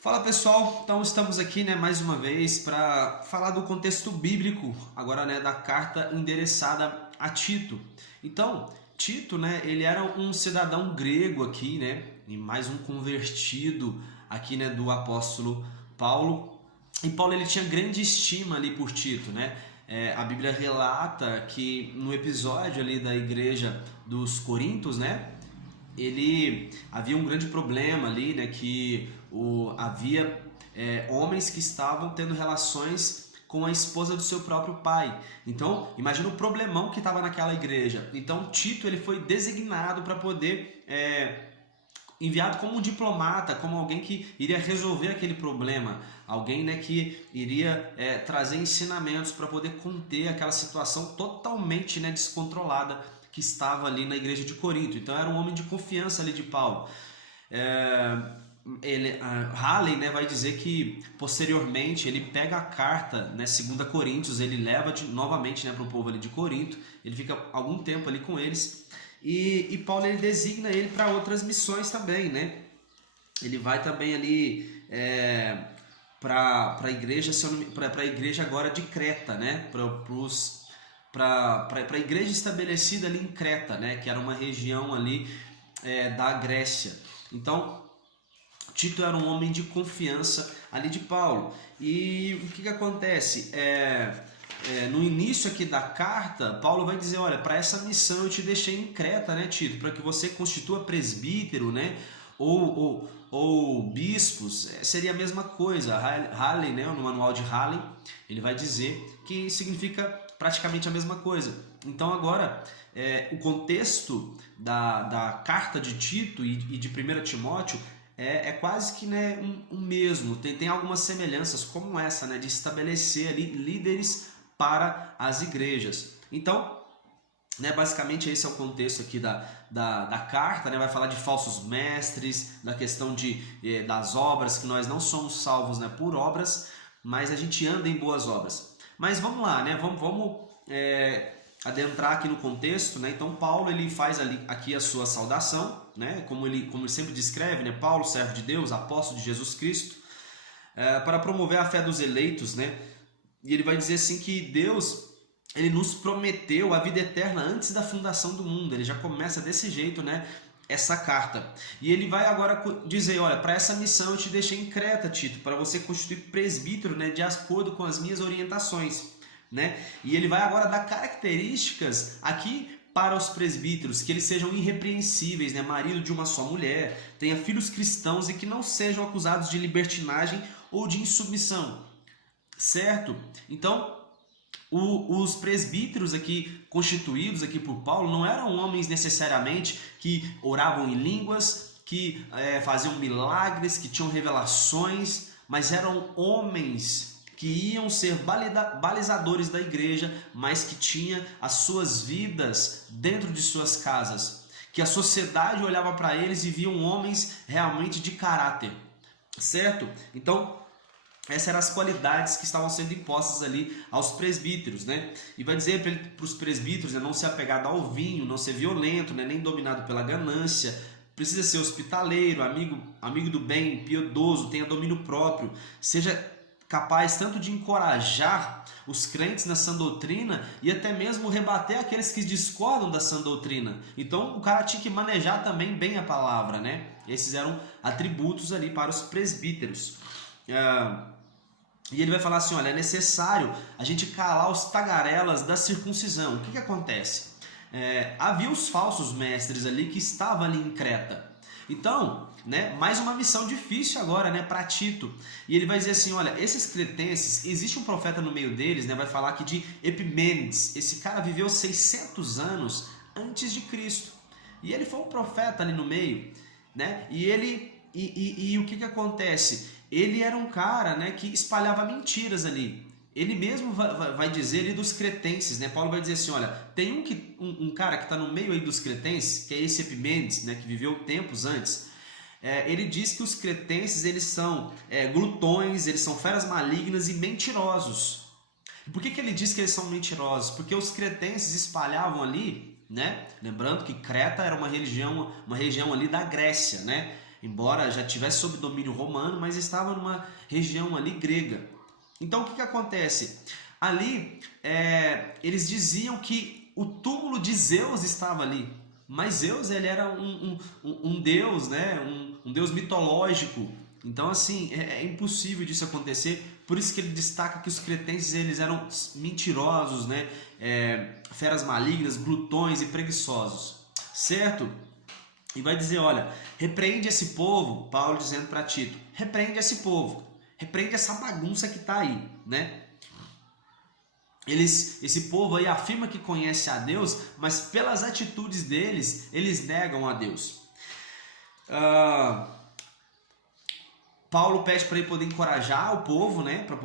Fala pessoal, então estamos aqui, mais uma vez para falar do contexto bíblico, agora, da carta endereçada a Tito. Então, Tito, ele era um cidadão grego aqui, e mais um convertido aqui, do apóstolo Paulo. E Paulo ele tinha grande estima ali por Tito, a Bíblia relata que no episódio ali da igreja dos Coríntios, ele havia um grande problema ali, que havia homens que estavam tendo relações com a esposa do seu próprio pai. Então, imagina o problemão que estava naquela igreja. Então, Tito ele foi designado para poder enviado como um diplomata, como alguém que iria resolver aquele problema, alguém que iria trazer ensinamentos para poder conter aquela situação totalmente descontrolada que estava ali na igreja de Corinto. Então era um homem de confiança ali de Paulo. Halley vai dizer que posteriormente ele pega a carta, 2 Coríntios, ele leva novamente para o povo ali de Corinto, ele fica algum tempo ali com eles, e Paulo ele designa ele para outras missões também, ele vai também ali para a igreja agora de Creta, para a igreja estabelecida ali em Creta, que era uma região ali da Grécia. Então Tito era um homem de confiança ali de Paulo. E o que acontece? No início aqui da carta, Paulo vai dizer, olha, para essa missão eu te deixei em Creta, Tito, para que você constitua presbítero, ou bispos, seria a mesma coisa. Halley, no manual de Halley, ele vai dizer que significa praticamente a mesma coisa. Então agora, o contexto da carta de Tito e de 1 Timóteo é quase que um mesmo, tem algumas semelhanças como essa, de estabelecer ali líderes para as igrejas. Então, basicamente esse é o contexto aqui da carta, vai falar de falsos mestres, da questão das obras, que nós não somos salvos por obras, mas a gente anda em boas obras. Mas vamos lá, vamos adentrar aqui no contexto, Então Paulo ele faz aqui a sua saudação, como ele sempre descreve, Paulo, servo de Deus, apóstolo de Jesus Cristo, para promover a fé dos eleitos, E ele vai dizer assim que Deus ele nos prometeu a vida eterna antes da fundação do mundo. Ele já começa desse jeito, essa carta. E ele vai agora dizer, olha, para essa missão eu te deixei em Creta, Tito, para você constituir presbítero, de acordo com as minhas orientações, E ele vai agora dar características aqui para os presbíteros, que eles sejam irrepreensíveis, marido de uma só mulher, tenha filhos cristãos e que não sejam acusados de libertinagem ou de insubmissão, certo? Então, os presbíteros aqui constituídos aqui por Paulo não eram homens necessariamente que oravam em línguas, que faziam milagres, que tinham revelações, mas eram homens que iam ser balizadores da igreja, mas que tinham as suas vidas dentro de suas casas, que a sociedade olhava para eles e viam homens realmente de caráter, certo? Então, essas eram as qualidades que estavam sendo impostas ali aos presbíteros, E vai dizer para os presbíteros não ser apegado ao vinho, não ser violento, nem dominado pela ganância, precisa ser hospitaleiro, amigo do bem, piedoso, tenha domínio próprio, seja capaz tanto de encorajar os crentes na sã doutrina e até mesmo rebater aqueles que discordam da sã doutrina. Então o cara tinha que manejar também bem a palavra, Esses eram atributos ali para os presbíteros. E ele vai falar assim, olha, é necessário a gente calar os tagarelas da circuncisão. O que acontece? Havia os falsos mestres ali que estavam ali em Creta. Então, mais uma missão difícil agora, para Tito. E ele vai dizer assim, olha, esses cretenses, existe um profeta no meio deles, vai falar aqui de Epimênides. Esse cara viveu 600 anos antes de Cristo. E ele foi um profeta ali no meio, E o que acontece? Ele era um cara, que espalhava mentiras ali. Ele mesmo vai dizer ali dos cretenses, Paulo vai dizer assim, olha, tem um cara que está no meio aí dos cretenses, que é esse Epimênides, que viveu tempos antes. Ele diz que os cretenses eles são glutões, eles são feras malignas e mentirosos. E por que ele diz que eles são mentirosos? Porque os cretenses espalhavam ali, lembrando que Creta era uma região ali da Grécia, embora já tivesse sob domínio romano, mas estava numa região ali grega. Então o que acontece? Ali eles diziam que o túmulo de Zeus estava ali, mas Zeus ele era um deus, né? um deus mitológico. Então assim, é impossível disso acontecer. Por isso que ele destaca que os cretenses eles eram mentirosos, né? Feras malignas, glutões e preguiçosos, certo? E vai dizer, olha, repreende esse povo, Paulo dizendo para Tito, repreende esse povo, repreende essa bagunça que está aí, né? Esse povo aí afirma que conhece a Deus, mas pelas atitudes deles, eles negam a Deus. Paulo pede para ele poder encorajar o povo, né, para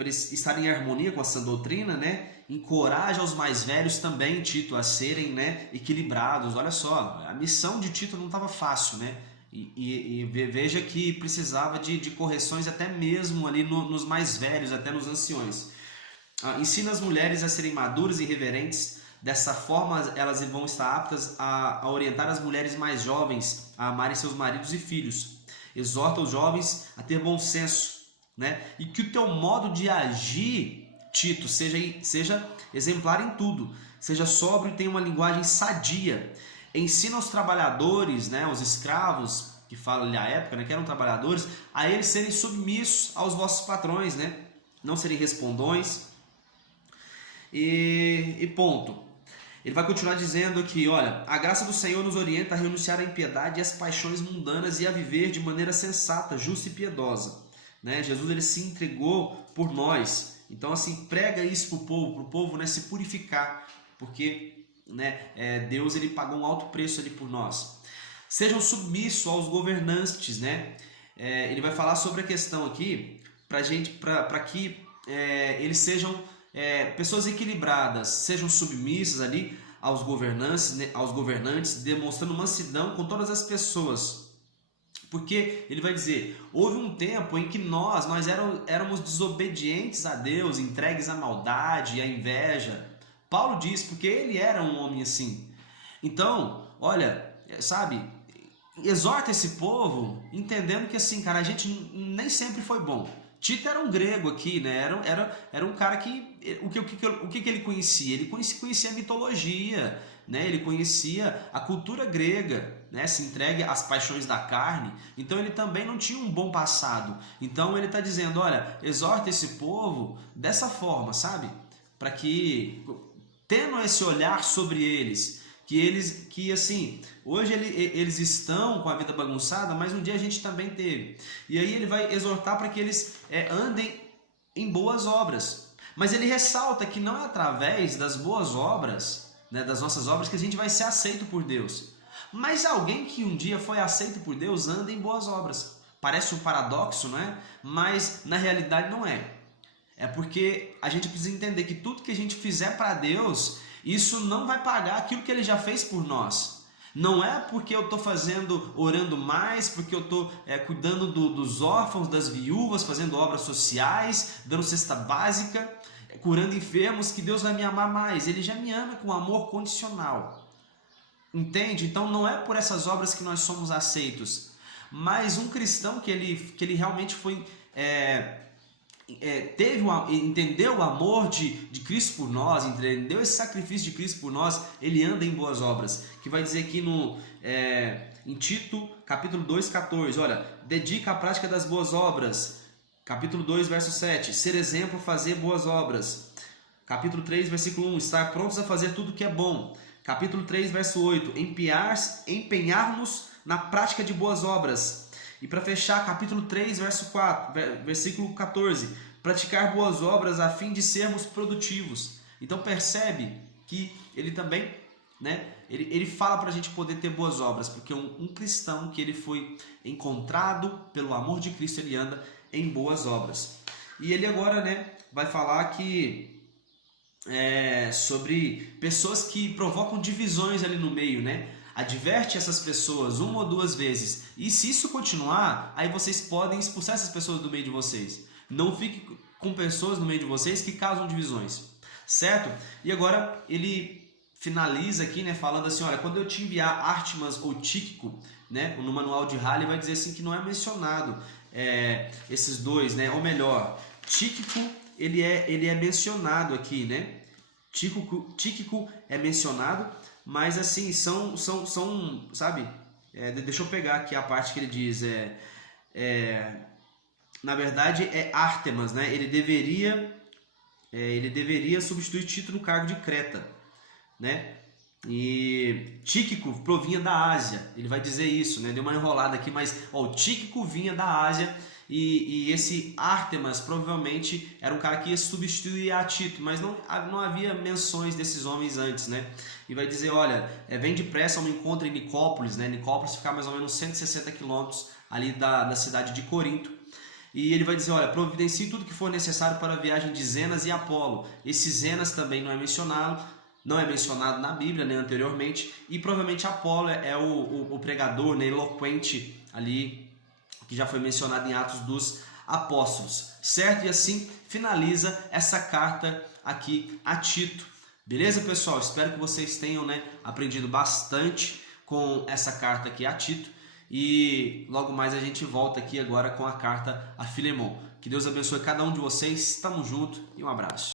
eles estarem em harmonia com a sã doutrina, né? Encoraja os mais velhos também, Tito, a serem, né, equilibrados. Olha só, a missão de Tito não estava fácil, né? E veja que precisava de correções até mesmo ali nos mais velhos, até nos anciões. Ensina as mulheres a serem maduras e reverentes. Dessa forma, elas vão estar aptas a orientar as mulheres mais jovens a amarem seus maridos e filhos. Exorta os jovens a ter bom senso, né? E que o teu modo de agir, Tito, seja exemplar em tudo. Seja sóbrio e tenha uma linguagem sadia. Ensina aos trabalhadores, né, os escravos, que fala ali a época, né, que eram trabalhadores, a eles serem submissos aos vossos patrões, né? Não serem respondões. E ponto. Ele vai continuar dizendo aqui, olha, a graça do Senhor nos orienta a renunciar à impiedade e às paixões mundanas e a viver de maneira sensata, justa e piedosa, né? Jesus ele se entregou por nós. Então assim, prega isso para o povo, né, se purificar, porque, né, Deus ele pagou um alto preço ali por nós. Sejam submissos aos governantes, né? Ele vai falar sobre a questão aqui para que eles sejam pessoas equilibradas, sejam submissas ali aos governantes, demonstrando mansidão com todas as pessoas. Porque ele vai dizer, houve um tempo em que nós éramos desobedientes a Deus, entregues à maldade e à inveja. Paulo diz, porque ele era um homem assim. Então, olha, sabe, exorta esse povo, entendendo que assim, cara, a gente nem sempre foi bom. Tito era um grego aqui, né? Era um cara que... O que ele conhecia? Ele conhecia a mitologia, né? Ele conhecia a cultura grega, né? Se entregue às paixões da carne. Então ele também não tinha um bom passado. Então ele está dizendo, olha, exorta esse povo dessa forma, sabe? Para que, tendo esse olhar sobre eles, que assim, hoje eles estão com a vida bagunçada, mas um dia a gente também teve. E aí ele vai exortar para que eles andem em boas obras. Mas ele ressalta que não é através das boas obras, né, das nossas obras, que a gente vai ser aceito por Deus. Mas alguém que um dia foi aceito por Deus anda em boas obras. Parece um paradoxo, não é? Mas na realidade não é. É porque a gente precisa entender que tudo que a gente fizer para Deus, isso não vai pagar aquilo que Ele já fez por nós. Não é porque eu estou orando mais, porque eu estou cuidando dos órfãos, das viúvas, fazendo obras sociais, dando cesta básica, curando enfermos, que Deus vai me amar mais. Ele já me ama com amor condicional. Entende? Então não é por essas obras que nós somos aceitos. Mas um cristão que ele realmente foi... entendeu o amor de Cristo por nós, entendeu esse sacrifício de Cristo por nós, ele anda em boas obras, que vai dizer aqui em Tito, capítulo 2, 14, olha, dedica a prática das boas obras, capítulo 2, verso 7, ser exemplo, fazer boas obras, capítulo 3, versículo 1, estar prontos a fazer tudo que é bom, capítulo 3, verso 8, empenhar-nos na prática de boas obras. E para fechar, capítulo 3, versículo 14, praticar boas obras a fim de sermos produtivos. Então percebe que ele também, né, ele fala para a gente poder ter boas obras, porque um cristão que ele foi encontrado pelo amor de Cristo, ele anda em boas obras. E ele agora, né, vai falar que sobre pessoas que provocam divisões ali no meio, né? Adverte essas pessoas 1 ou 2 vezes. E se isso continuar, aí vocês podem expulsar essas pessoas do meio de vocês. Não fique com pessoas no meio de vocês que causam divisões. Certo? E agora ele finaliza aqui, né, falando assim, olha, quando eu te enviar Ártemas ou Tíquico, né? No manual de Halley vai dizer assim que não é mencionado esses dois, né? Ou melhor, Tíquico ele é mencionado aqui, né? Tíquico é mencionado, mas assim são sabe? Deixa eu pegar aqui a parte que ele diz na verdade é Ártemas, né? Ele deveria substituir Tito no cargo de Creta, né? E Tíquico provinha da Ásia, ele vai dizer isso, né? Deu uma enrolada aqui, mas o Tíquico vinha da Ásia e esse Ártemas provavelmente era um cara que ia substituir a Tito, mas não havia menções desses homens antes, né? E vai dizer, olha, vem depressa um encontro em Nicópolis, né? Nicópolis fica mais ou menos 160 quilômetros ali da cidade de Corinto. E ele vai dizer, olha, providencie tudo que for necessário para a viagem de Zenas e Apolo. Esse Zenas também não é mencionado na Bíblia, né, anteriormente, e provavelmente Apolo é o pregador, né, eloquente ali, que já foi mencionado em Atos dos Apóstolos, certo? E assim finaliza essa carta aqui a Tito. Beleza, pessoal? Espero que vocês tenham, né, aprendido bastante com essa carta aqui a Tito. E logo mais a gente volta aqui agora com a carta a Filemon. Que Deus abençoe cada um de vocês. Tamo junto e um abraço.